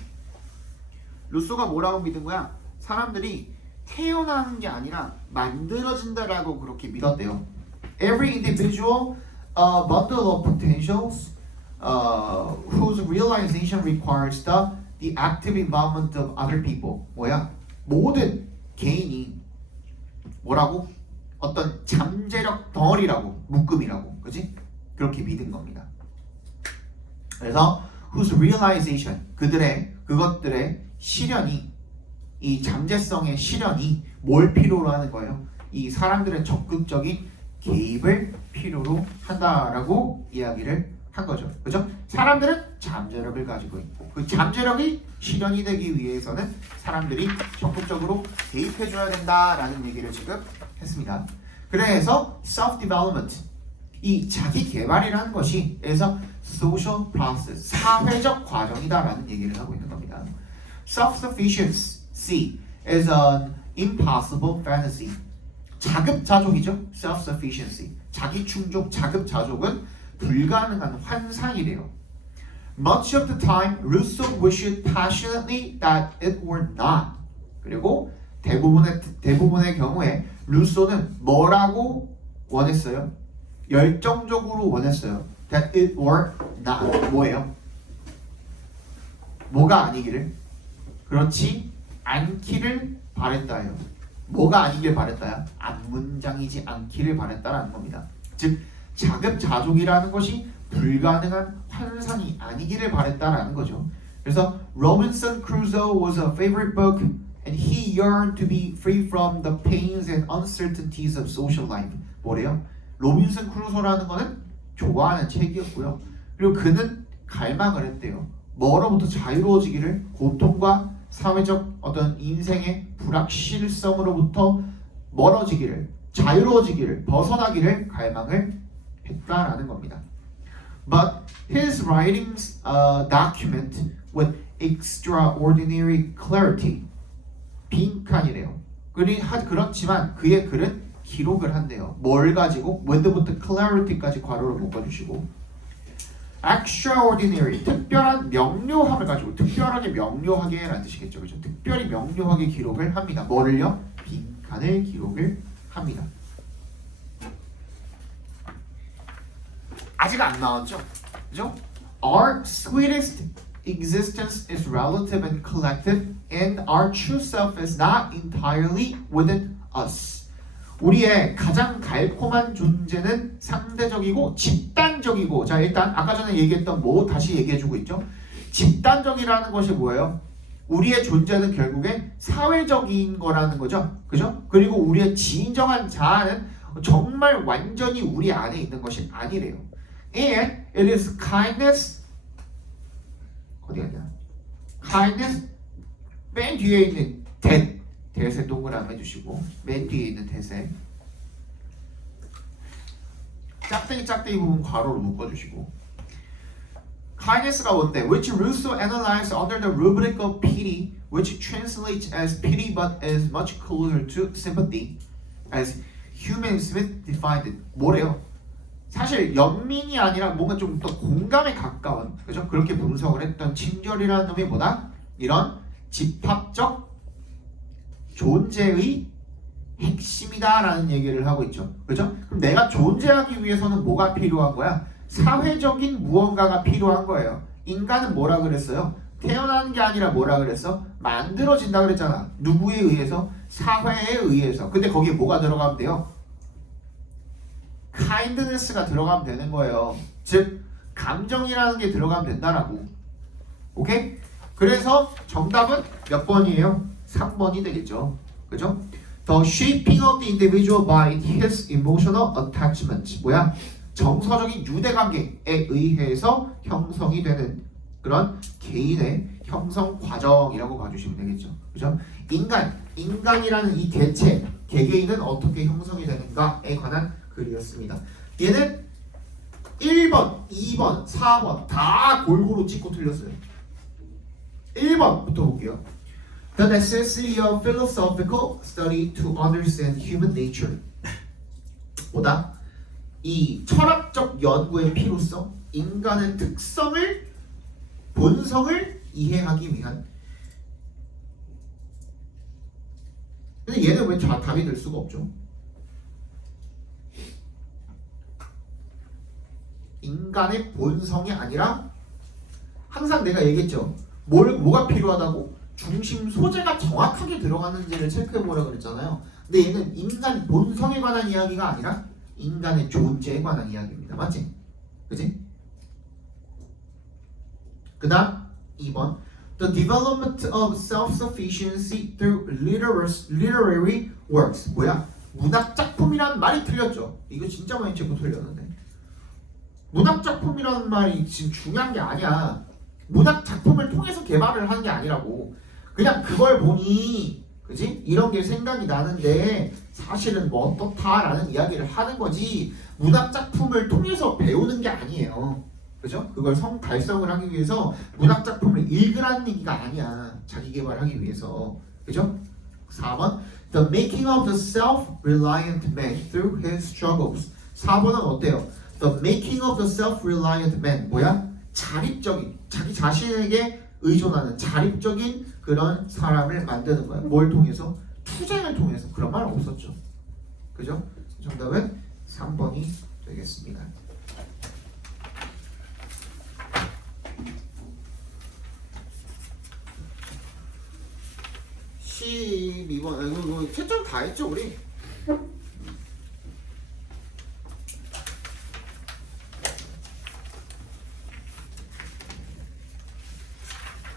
루소가 뭐라고 믿은 거야? 사람들이 태어나는 게 아니라 만들어진다라고 그렇게 믿었대요. Every individual a bundle of potentials whose realization requires the active involvement of other people. 뭐야? 모든 개인이 뭐라고? 어떤 잠재력 덩어리라고, 묶음이라고, 그지? 그렇게 믿은 겁니다. 그래서 whose realization, 그것들의 실현이, 이 잠재성의 실현이 뭘 필요로 하는 거예요? 이 사람들의 적극적인 개입을 필요로 한다라고 이야기를 한 거죠. 그죠? 사람들은 잠재력을 가지고 있고 그 잠재력이 실현이 되기 위해서는 사람들이 적극적으로 개입해줘야 된다라는 얘기를 지금 했습니다. 그래서 self-development 이 자기 개발이라는 것이 그래서 social process 사회적 과정이다라는 얘기를 하고 있는 겁니다. Self-sufficiency is an impossible fantasy. 자급자족이죠. Self-sufficiency 자기 충족, 자급자족은 불가능한 환상이래요. Much of the time, Rousseau wished passionately that it were not. 그리고 대부분의 경우에 루소는 뭐라고 원했어요? 열정적으로 원했어요. That it were not. 뭐예요? 뭐가 아니기를? 그렇지 않기를 바랬다요. 뭐가 아니길 바랬다야? 앞문장이지 않기를 바랬다라는 겁니다. 즉 자급자족이라는 것이 불가능한 환상이 아니기를 바랬다라는 거죠. 그래서 Robinson Crusoe was a favorite book and he yearned to be free from the pains and uncertainties of social life. 뭐래요? 로빈슨 크루소라는 거는 좋아하는 책이었고요. 그리고 그는 갈망을 했대요. 뭐로부터 자유로워지기를 고통과 사회적 어떤 인생의 불확실성으로부터 멀어지기를 자유로워지기를 벗어나기를 갈망을 했다라는 겁니다. But his writings document with extraordinary clarity. 빈칸이래요. 그렇지만 그의 글은 기록을 한대요. 뭘 가지고? with부터 clarity까지 괄호를 묶어주시고 extraordinary 특별한 명료함을 가지고 특별하게 명료하게 라는 뜻이겠죠. 그렇죠? 특별히 명료하게 기록을 합니다. 뭐를요? 빈칸을 기록을 합니다. 아직 안 나왔죠? 그죠? Our sweetest existence is relative and collective and our true self is not entirely within us. 우리의 가장 달콤한 존재는 상대적이고 집단적이고 자 일단 아까 전에 얘기했던 뭐 다시 얘기해주고 있죠. 집단적이라는 것이 뭐예요? 우리의 존재는 결국에 사회적인 거라는 거죠. 그죠? 그리고 우리의 진정한 자아는 정말 완전히 우리 안에 있는 것이 아니래요. And it is kindness 어디 갔냐? kindness 맨 뒤에 있는 대세 동그라미 해주시고 맨 뒤에 있는 대세 짝대기 부분 괄호로 묶어주시고 kindness가 뭔데? Which Rousseau analyzed under the rubric of pity, which translates as pity but is much closer to sympathy, as Hume and Smith defined it. 뭐래요? 사실 연민이 아니라 뭔가 좀 더 공감에 가까운 그죠? 그렇게 분석을 했던 친절이라는 놈이 뭐다? 이런 집합적 존재의 핵심이다라는 얘기를 하고 있죠. 그죠? 그럼 내가 존재하기 위해서는 뭐가 필요한 거야? 사회적인 무언가가 필요한 거예요. 인간은 뭐라 그랬어요? 태어나는 게 아니라 뭐라 그랬어? 만들어진다 그랬잖아. 누구에 의해서? 사회에 의해서. 근데 거기에 뭐가 들어가면 돼요? kindness가 들어가면 되는 거예요. 즉 감정이라는 게 들어가면 된다라고. 오케이? 그래서 정답은 몇 번이에요? 3번이 되겠죠. 그죠? The shaping of the individual by his emotional attachment. 뭐야? 정서적인 유대관계에 의해서 형성이 되는 그런 개인의 형성 과정이라고 봐주시면 되겠죠. 그죠? 인간이라는 이 개개인은 어떻게 형성이 되는가에 관한 글이었습니다. 얘는 1번, 2번, 4번 다 골고루 찍고 틀렸어요. 1번부터 볼게요. The necessity of philosophical study to understand human nature. 보다 이 철학적 연구의 필요성, 인간의 특성을, 본성을 이해하기 위한. 근데 얘는 왜 답이 될 수가 없죠? 인간의 본성이 아니라 항상 내가 얘기했죠. 뭐가 필요하다고? 중심 소재가 정확하게 들어가는지를 체크해보라 그랬잖아요. 근데 얘는 인간 본성에 관한 이야기가 아니라 인간의 존재에 관한 이야기입니다. 맞지? 그치? 그 다음 2번 The development of self-sufficiency through literary works. 뭐야? 문학 작품이라는 말이 틀렸죠. 이거 진짜 많이 찍고 틀렸는데 문학 작품이라는 말이 지금 중요한 게 아니야. 문학 작품을 통해서 개발을 하는 게 아니라고. 그냥 그걸 보니 그지? 이런 게 생각이 나는데 사실은 뭐 어떻다라는 이야기를 하는 거지 문학 작품을 통해서 배우는 게 아니에요. 그죠? 그걸 달성을 하기 위해서 문학 작품을 읽으라는 얘기가 아니야. 자기 개발하기 위해서. 그죠? 4번 The making of the self-reliant man through his struggles. 4번은 어때요? The making of the self-reliant man. 뭐야? 자립적인, 자기 자신에게 의존하는 자립적인 그런 사람을 만드는 거야. 뭘 통해서? 투쟁을 통해서. 그런 말 없었죠. 그죠? 정답은 3번이 되겠습니다. 12번. 이거 채점 다 했죠, 우리?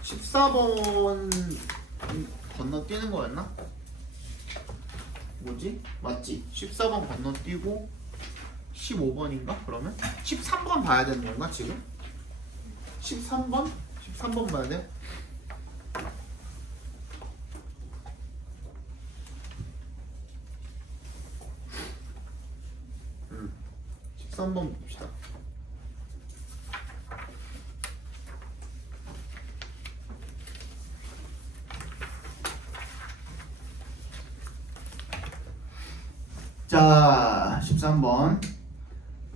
14번 건너뛰는 거였나? 뭐지? 맞지? 14번 건너뛰고 15번인가? 그러면? 13번 봐야 되는 건가 지금? 13번? 13번 봐야 돼? 음, 13번 봅시다. 자, 13번.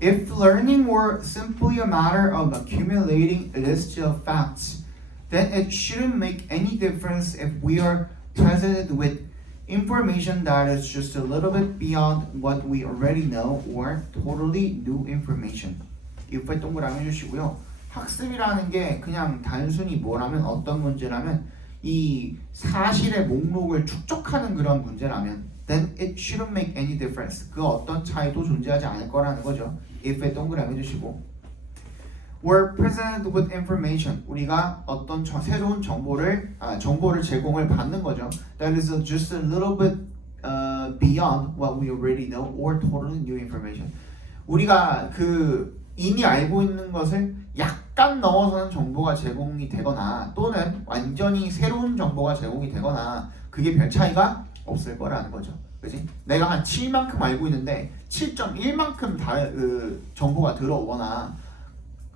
If learning were simply a matter of accumulating a list of facts, then it shouldn't make any difference if we are presented with information that is just a little bit beyond what we already know or totally new information. if에 동그라미 해주시고요. 학습이라는 게 그냥 단순히 뭐라면 어떤 문제라면 이 사실의 목록을 축적하는 그런 문제라면 then it shouldn't make any difference. 그 어떤 차이도 존재하지 않을 거라는 거죠. if에 동그라미 해주시고 We're presented with information. 우리가 어떤 새로운 정보를 제공을 받는 거죠. That is just a little bit beyond what we already know or totally new information. 우리가 그 이미 알고 있는 것을 약간 넘어서는 정보가 제공이 되거나 또는 완전히 새로운 정보가 제공이 되거나 그게 별 차이가 없을 거라는 거죠. 그지? 내가 한 7만큼 알고 있는데 7.1만큼 정보가 들어오거나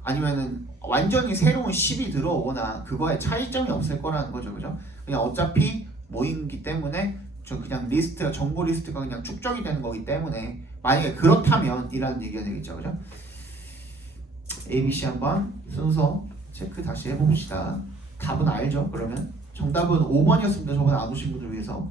아니면은 완전히 새로운 10이 들어오거나 그거에 차이점이 없을 거라는 거죠. 그죠? 그냥 어차피 모임이기 때문에 그냥 정보 리스트가 그냥 축적이 되는 거기 때문에 만약에 그렇다면 이라는 얘기가 되겠죠. 그죠? ABC 한번 순서 체크 다시 해봅시다. 답은 알죠? 그러면 정답은 5번이었습니다. 저번에 안 오신 분들 위해서.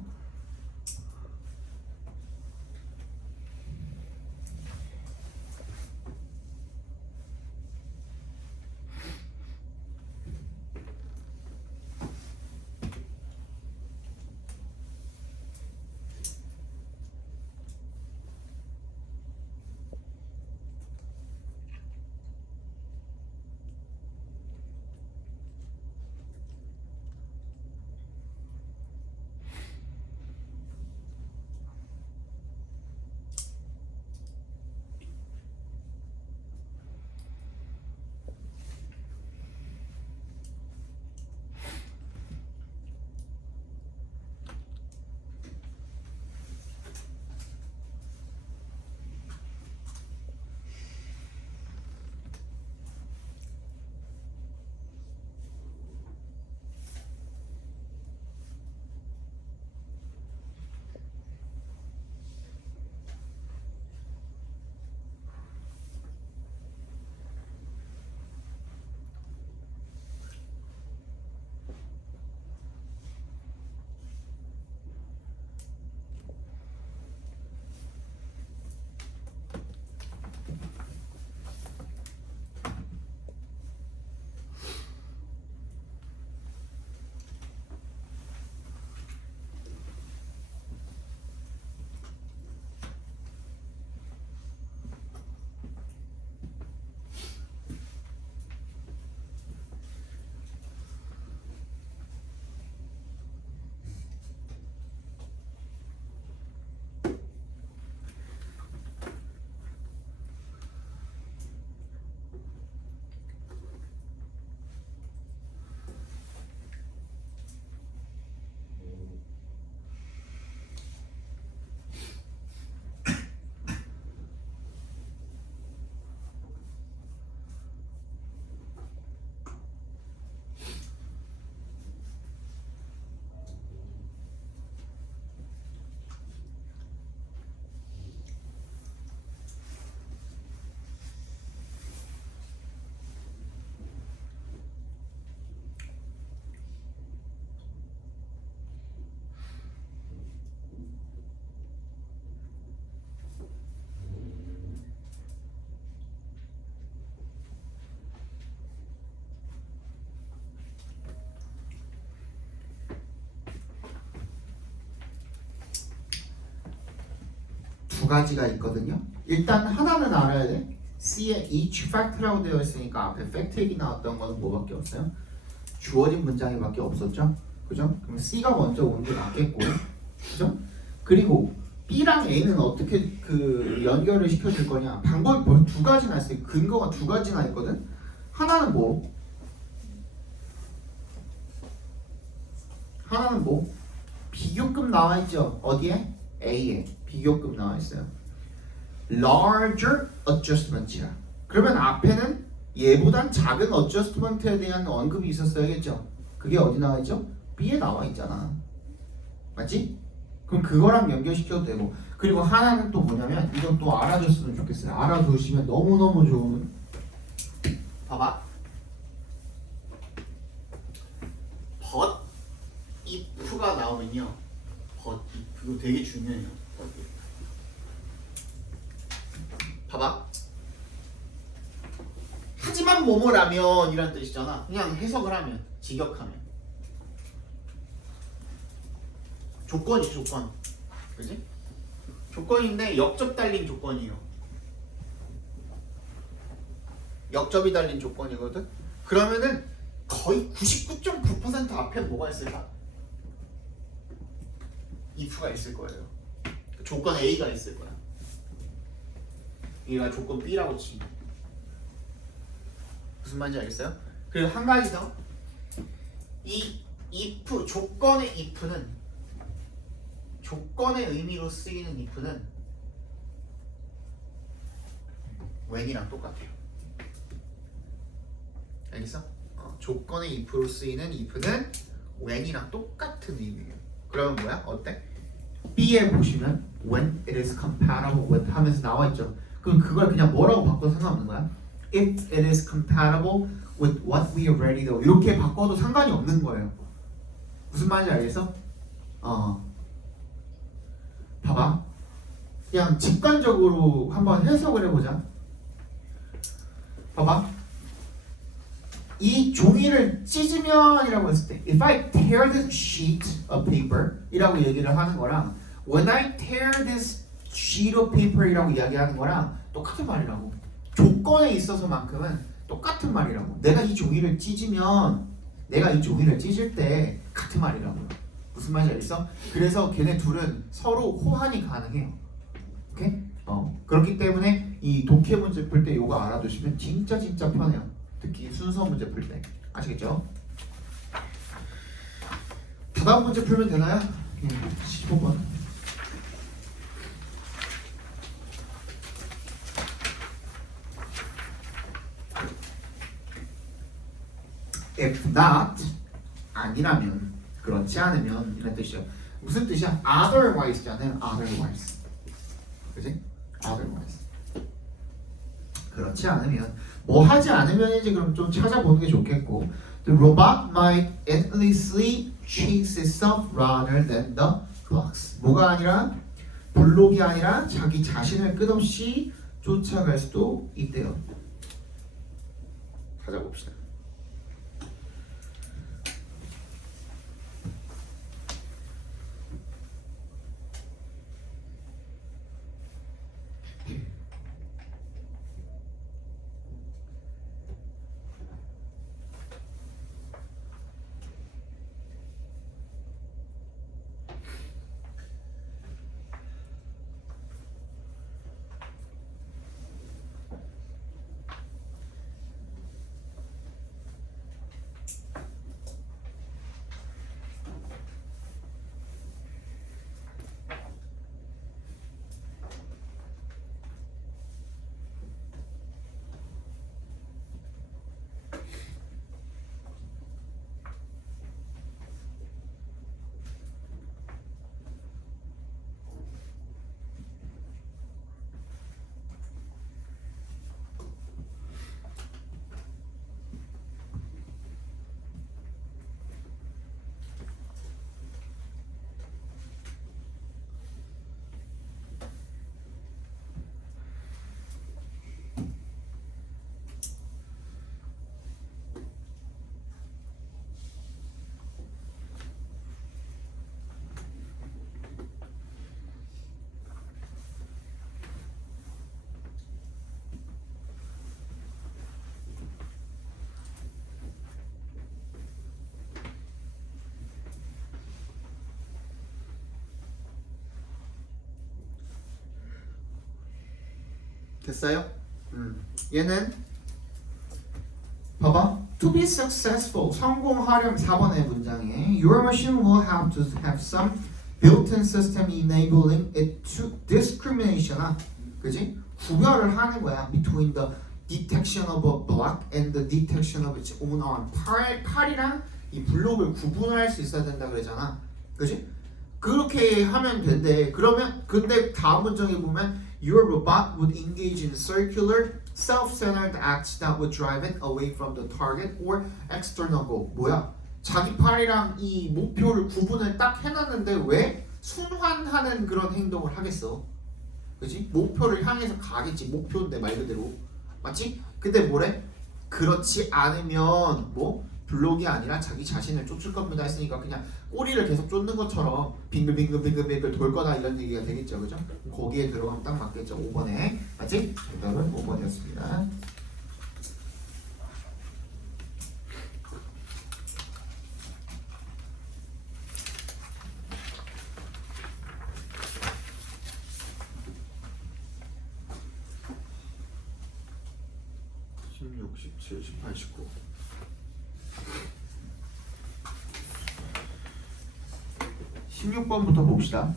가지가 있거든요. 일단 하나는 알아야 돼. C에 each fact라고 되어 있으니까 앞에 fact 얘기 나왔던 거는 뭐밖에 없어요? 주어진 문장이밖에 없었죠. 그죠? 그럼 C가 먼저 오는 게 맞겠고, 그죠? 그리고 B랑 A는 어떻게 그 연결을 시켜줄 거냐? 방법이 벌써 두 가지나 있어요. 근거가 두 가지나 있거든. 하나는 뭐? 하나는 뭐? 비교급 나와 있죠. 어디에? A에 비교급 나와 있어요. larger adjustment이야. 그러면 앞에는 얘보단 작은 adjustment에 대한 언급이 있었어야겠죠. 그게 어디 나와 있죠? B에 나와 있잖아. 맞지? 그럼 그거랑 연결시켜도 되고. 그리고 하나는 또 뭐냐면 이건 또 알아줬으면 좋겠어요. 알아두시면 너무너무 좋은. 봐봐. but if가 나오면요. but if 이거 되게 중요해요. but if. 봐봐. 하지만 뭐뭐라면 이란 뜻이잖아. 그냥 해석을 하면, 직역하면. 조건이지, 조건. 그지? 조건인데 역접 달린 조건이에요. 역접이 달린 조건이거든. 그러면은 거의 99.9% 앞에 뭐가 있을까? if가 있을 거예요. 조건 A가 있을 거야. 얘가 조건 B라고 치면 무슨 말인지 알겠어요? 그리고 한 가지 더. 이 if 조건의 if는 조건의 의미로 쓰이는 if는 when이랑 똑같아요. 알겠어? 조건의 if로 쓰이는 if는 when이랑 똑같은 의미예요. 그러면 뭐야? 어때? B에 보시면 when it is compatible with 하면서 나와 있죠. 그럼 그걸 그냥 뭐라고 바꿔도 상관없는 거야? If it is compatible with what we already know 이렇게 바꿔도 상관이 없는 거예요. 무슨 말인지 알겠어? 봐봐. 그냥 직관적으로 한번 해석을 해보자. 봐봐. 이 종이를 찢으면이라고 했을 때 If I tear this sheet of paper 이라고 얘기를 하는 거랑 When I tear this sheet of paper 이라고 이야기하는 거랑 똑같은 말이라고. 조건에 있어서만큼은 똑같은 말이라고. 내가 이 종이를 찢으면 내가 이 종이를 찢을 때 같은 말이라고. 무슨 말인지 알겠어? 그래서 걔네 둘은 서로 호환이 가능해요. 오케이? 그렇기 때문에 이 독해 문제 풀 때 이거 알아두시면 진짜 편해요. 특히 순서 문제 풀 때. 아시겠죠? 다음 문제 풀면 되나요? 15번. If not, 아니라면, 그렇지 않으면 이런 뜻이죠. 무슨 뜻이야? Otherwise잖아요. Otherwise. 그지? Otherwise. 그렇지 않으면 뭐 하지 않으면이지 그럼 좀 찾아보는 게 좋겠고 The robot might endlessly chase itself rather than the clocks. 뭐가 아니라 블록이 아니라 자기 자신을 끝없이 쫓아갈 수도 있대요. 찾아봅시다. 됐어요? 얘는 봐봐. To be successful, 성공하려면 4번의 문장에 Your machine will have to have some built-in system enabling it to discrimination. 그지? 구별을 하는 거야. Between the detection of a block and the detection of its own arm. 팔이랑 이 블록을 구분할 수 있어야 된다 그랬잖아. 그지? 그렇게 하면 된대. 그러면 근데 다음 문장에 보면 Your robot would engage in circular, self-centered acts that would drive it away from the target or external goal. 뭐야? 자기 팔이랑 이 목표를 구분을 딱 해놨는데 왜 순환하는 그런 행동을 하겠어? 그지? 목표를 향해서 가겠지. 목표인데 말 그대로. 맞지? 근데 뭐래? 그렇지 않으면 뭐? 블록이 아니라 자기 자신을 쫓을 겁니다 했으니까 그냥 꼬리를 계속 쫓는 것처럼 빙글빙글 돌 거다 이런 얘기가 되겠죠. 그죠? 거기에 들어가면 딱 맞겠죠. 5번에. 맞지? 정답은 5번이었습니다. (16, 17, 18, 19) (16번부터) 봅시다.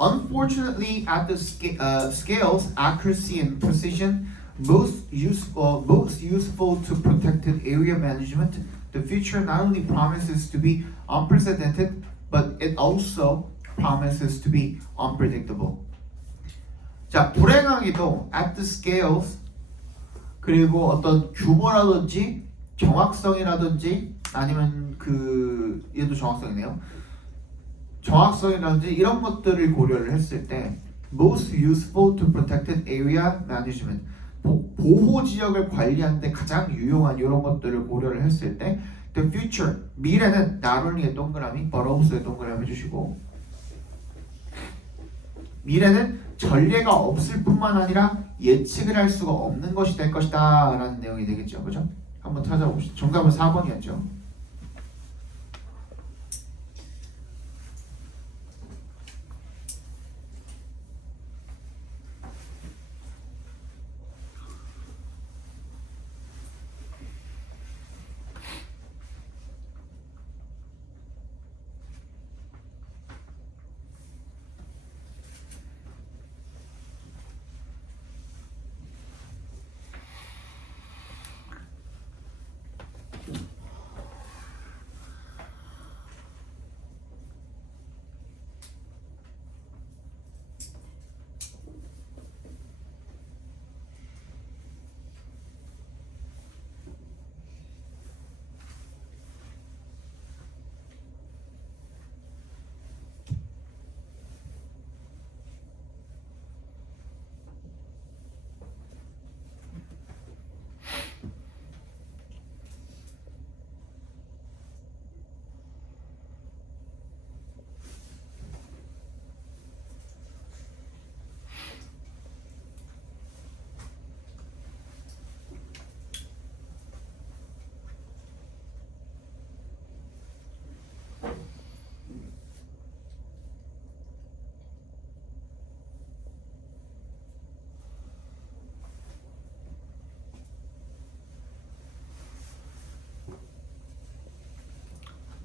Unfortunately, at the scales, accuracy and precision most useful to protected area management, the future not only promises to be unprecedented, but it also promises to be unpredictable. 자, 불행하게도 at the scales 그리고 어떤 규모라든지 정확성이라든지 아니면 얘도 정확성이네요. 정확성이라든지 이런 것들을 고려를 했을 때 most useful to protected area management 보호 지역을 관리하는 데 가장 유용한 이런 것들을 고려를 했을 때 the future 미래는 not only의 동그라미 but also의 동그라미 해주시고 미래는 전례가 없을 뿐만 아니라 예측을 할 수가 없는 것이 될 것이다 라는 내용이 되겠죠. 그죠? 한번 찾아봅시다. 정답은 4번이었죠.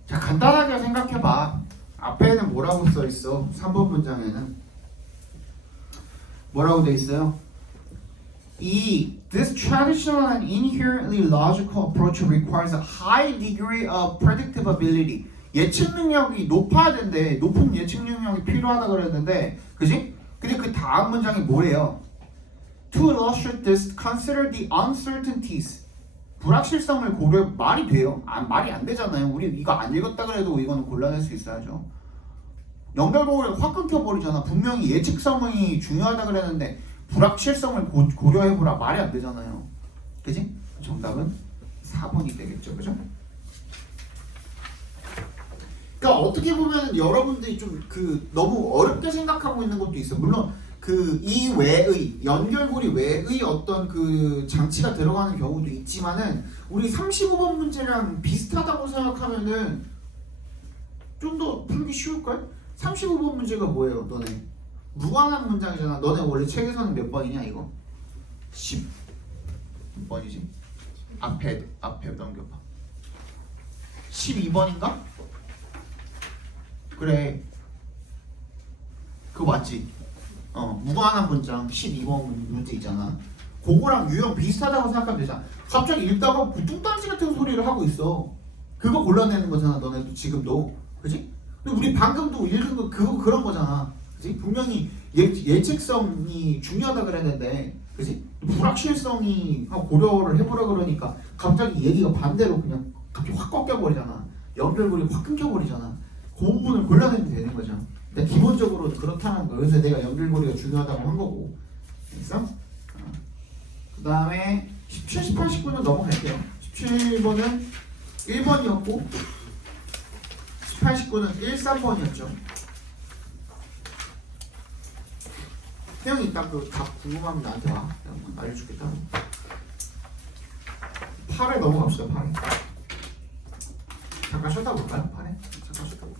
자, 간단하게 생각해봐. 앞에는 뭐라고 써있어? 3번 문장에는 뭐라고 돼 있어요? This traditional and inherently logical approach requires a high degree of predictability. 예측 능력이 높아야 된대. 높은 예측 능력이 필요하다 그랬는데, 그지? 근데 그 다음 문장이 뭐래요? To illustrate this, consider the uncertainties. 불확실성을 고려 말이 돼요? 말이 안 되잖아요. 우리 이거 안 읽었다 그래도 이거는 골라낼 수 있어야죠. 연결고리를 확 끊겨버리잖아. 분명히 예측성이 중요하다 그랬는데 불확실성을 고려해보라. 말이 안 되잖아요. 그지? 정답은 4번이 되겠죠. 그죠? 그러니까 어떻게 보면 여러분들이 좀 너무 어렵게 생각하고 있는 것도 있어. 물론 이 외의 연결고리 외의 어떤 장치가 들어가는 경우도 있지만은 우리 35번 문제랑 비슷하다고 생각하면은 좀 더 풀기 쉬울걸? 35번 문제가 뭐예요, 너네? 무관한 문장이잖아. 너네 원래 책에서는 몇 번이냐 이거? 10번이지. 앞에 넘겨봐. 12번인가? 그래. 그거 맞지? 무관한 문장 12번 문제 있잖아. 그거랑 유형 비슷하다고 생각하면 되잖아. 갑자기 읽다가 뚱딴지 같은 소리를 하고 있어. 그거 골라내는 거잖아. 너네도 지금도. 그지? 근데 우리 방금도 읽은 거 그거 그런 거잖아. 그지? 분명히 예측성이 중요하다 그랬는데, 그지? 불확실성이 고려를 해보라 그러니까 갑자기 얘기가 반대로 그냥 갑자기 확 꺾여버리잖아. 연결고리 확 끊겨버리잖아. 그 부분을 골라내면 되는 거죠. 근데 기본적으로 그렇다는 거. 그래서 내가 연결고리가 중요하다고 한 거고. 됐어? 그 다음에 17, 18, 19는 넘어갈게요. 17번은 1번이었고 18, 19는 1, 3번이었죠. 태영이 이따 그 답 궁금하면 나한테 와. 내가 알려줄겠다. 8에 넘어갑시다. 8에 잠깐 쉬었다 볼까요? 8에 잠깐 쉬었다 볼까요?